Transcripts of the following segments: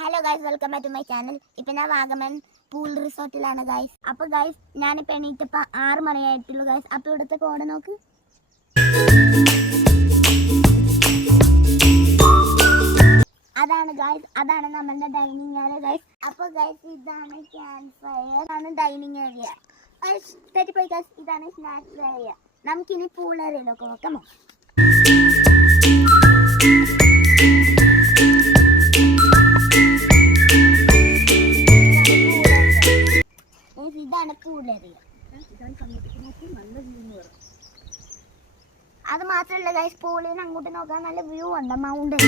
Hello guys, welcome back to my channel. ഇപ്പം ഞാൻ Vagamon pool റിസോർട്ടിലാണ് ഗൈസ്. അപ്പോൾ ഗൈസ് ഞാനിപ്പോൾ എണീറ്റപ്പോൾ 6 മണിയായിട്ടുള്ളൂ ഗൈസ്. അപ്പോൾ ഇവിടുത്തെ കോഡ് നോക്ക്. അതാണ് ഗൈസ്, അതാണ് നമ്മളുടെ ഡൈനിങ് ഏരിയ ഗൈസ്. അപ്പോൾ ഗൈസ് ഇതാണ് ക്യാമ്പ് ഫയർ, ആണ് ഡൈനിങ് ഏരിയ. തെറ്റിപ്പോയി ഗൈസ്, ഇതാണ് സ്നാക്സ് ഏരിയ. നമുക്കിനി പൂൾ ഏരിയയിലൊക്കെ നോക്കാമോ? ഇതാണ് പൂൾ ഏരിയ. അത് മാത്രമല്ല ഗൈസ്, പൂളിൽ നിന്ന് അങ്ങോട്ട് നോക്കാൻ നല്ല വ്യൂ ഉണ്ട്, മൗണ്ടൻ.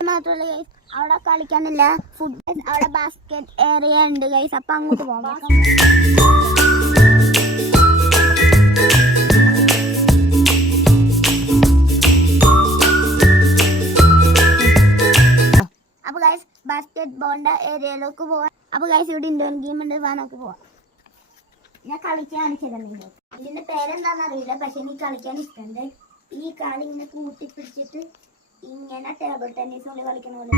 മാത്രമല്ല ഗൈസ്, അവിടെ കളിക്കാനില്ല ഫുഡ്, അവിടെ ബാസ്കറ്റ് ഏരിയ ഉണ്ട് ഗൈസ്. അപ്പൊ അങ്ങോട്ട് പോകാം. അപ്പോൾ ഗൈസ് ബാസ്കറ്റ് ബോളിന്റെ ഏരിയയിലേക്ക് പോവാം. അപ്പോൾ ഗൈസ് ഇവിടെ ഇൻഡോർ ഗെയിം ഉണ്ട്, നമുക്ക് പോവാം. ഞാൻ കളിക്കാൻ കാണിച്ചിട്ടുണ്ട്. ഇതിന്റെ പേരെന്താണെന്ന് അറിയില്ല, പക്ഷെ എനിക്ക് കളിക്കാൻ ഇഷ്ടമുണ്ട്. ഈ കാലി ഇങ്ങനെ കൂട്ടി പിടിച്ചിട്ട് ഇങ്ങനെ ടേബിൾ ടെന്നീസ് കൊണ്ട് കളിക്കണ പോലെ.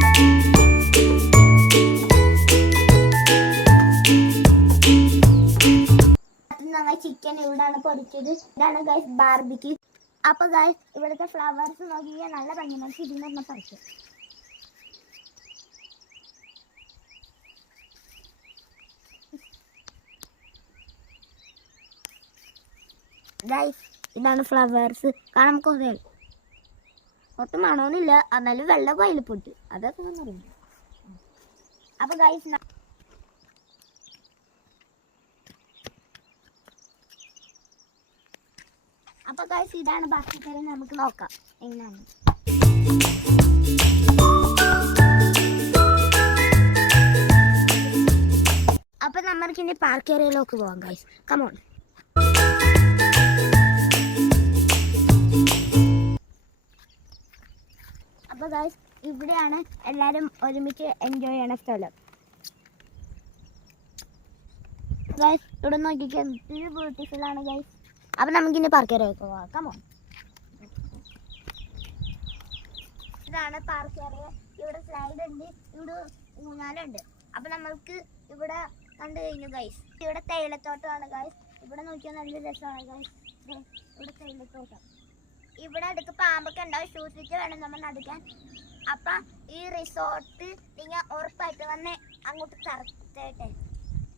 ഞങ്ങൾ ചിക്കൻ ഇവിടാണ് പൊടിച്ചത്. ഇതാണ് ഗൈസ് ബാർബിക്യൂ. അപ്പൊ ഗൈസ് ഇവിടുത്തെ ഫ്ലവേഴ്സ് നോക്കിയാൽ നല്ല ഭംഗിയാണ്. ഇതിനൊന്നും പറിക്കും ഗൈസ്. ഇതാണ് ഫ്ലവേഴ്സ്, കാണാൻ കുറേ ഒട്ടും മണമൊന്നുമില്ല, എന്നാലും വെള്ളം കയ്യിൽ പൊട്ടി, അതൊക്കെ അറിയില്ല. അപ്പൊ ഗൈസ് ഇതാണ് ബാക്കി കാര്യം, നമുക്ക് നോക്കാം എങ്ങനെയാണ്. അപ്പൊ നമ്മൾക്ക് ഇനി പാർക്ക് ഏരിയയിലേക്ക് പോവാം ഗൈസ്. കമോൺ. അപ്പൊ ഗൈസ് ഇവിടെയാണ് എല്ലാരും ഒരുമിച്ച് എൻജോയ് ചെയ്യണ സ്ഥലം ഗൈസ്. ഇവിടെ നോക്കിക്കാൻ ബ്യൂട്ടിഫുൾ ആണ് ഗൈസ്. അപ്പൊ നമുക്കിനി പാർക്ക് ഏരിയ പോവാം. കമോൺ. ഇതാണ് പാർക്ക് ഏരിയ. ഇവിടെ സ്ലൈഡ് ഉണ്ട്, ഇവിടെ ഊഞ്ഞാലുണ്ട്. അപ്പൊ നമ്മൾക്ക് ഇവിടെ കണ്ടു കഴിഞ്ഞു ഗൈസ്. ഇവിടെ തേയിലത്തോട്ടമാണ് ഗൈസ്. ഇവിടെ നോക്കിയാൽ നല്ല രസമാണ് ഗൈസ്. ഇവിടെ തേയിലത്തോട്ടം. ഇവിടെ അടുത്ത് പാമ്പൊക്കെ ഉണ്ടാവും, സൂക്ഷിച്ച് വേണം നമ്മൾ നടക്കാൻ. അപ്പൊ ഈ റിസോർട്ട് നിങ്ങൾ ഉറപ്പായിട്ട് വന്ന് അങ്ങോട്ട് തറത്തേട്ടെ.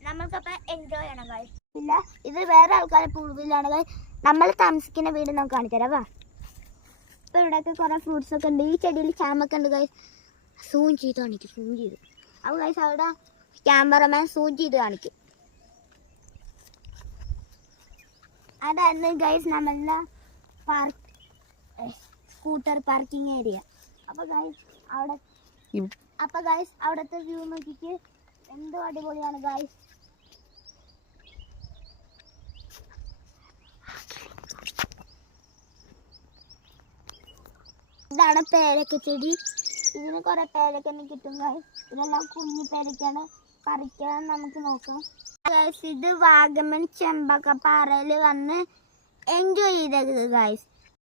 നമ്മൾക്കപ്പം എൻജോയ് ചെയ്യണം ഗൈസ്. ഇല്ല, ഇത് വേറെ ആൾക്കാരെ പൂളിലാണ് ഗൈസ്. നമ്മൾ താമസിക്കുന്ന വീട് നമുക്ക് കാണിത്തരാം. വാ. ഇപ്പൊ ഇവിടെയൊക്കെ കുറെ ഫ്രൂട്ട്സ് ഒക്കെ ഉണ്ട്. ഈ ചെടിയിൽ ചാമൊക്കെ ഉണ്ട് ഗൈസ്. സൂം ചെയ്ത് കാണിക്കും, സൂം ചെയ്ത്. അപ്പോൾ ഗൈസ് അവിടെ ക്യാമറമാൻ സൂം ചെയ്ത് കാണിക്കും. അതാണ് ഗൈസ് നമ്മളുടെ പാർക്ക്, സ്കൂട്ടർ പാർക്കിംഗ് ഏരിയ. അപ്പോൾ ഗൈസ് അവിടുത്തെ വ്യൂ നോക്കിക്ക്, എന്തോ അടിപൊളിയാണ് ഗൈസ്. ഇതാണ് പേരക്ക ചെടി. ഇതിന് കുറെ പേരക്ക കിട്ടും ഗൈസ്. ഇതെല്ലാം കുഞ്ഞു പേരക്കാണ്, പറിക്കാൻ നമുക്ക് നോക്കാം ഗൈസ്. ഇത് വാഗമൺ ചെമ്പക്കപ്പാറയിൽ വന്ന് എൻജോയ് ചെയ്തത് ഗൈസ്.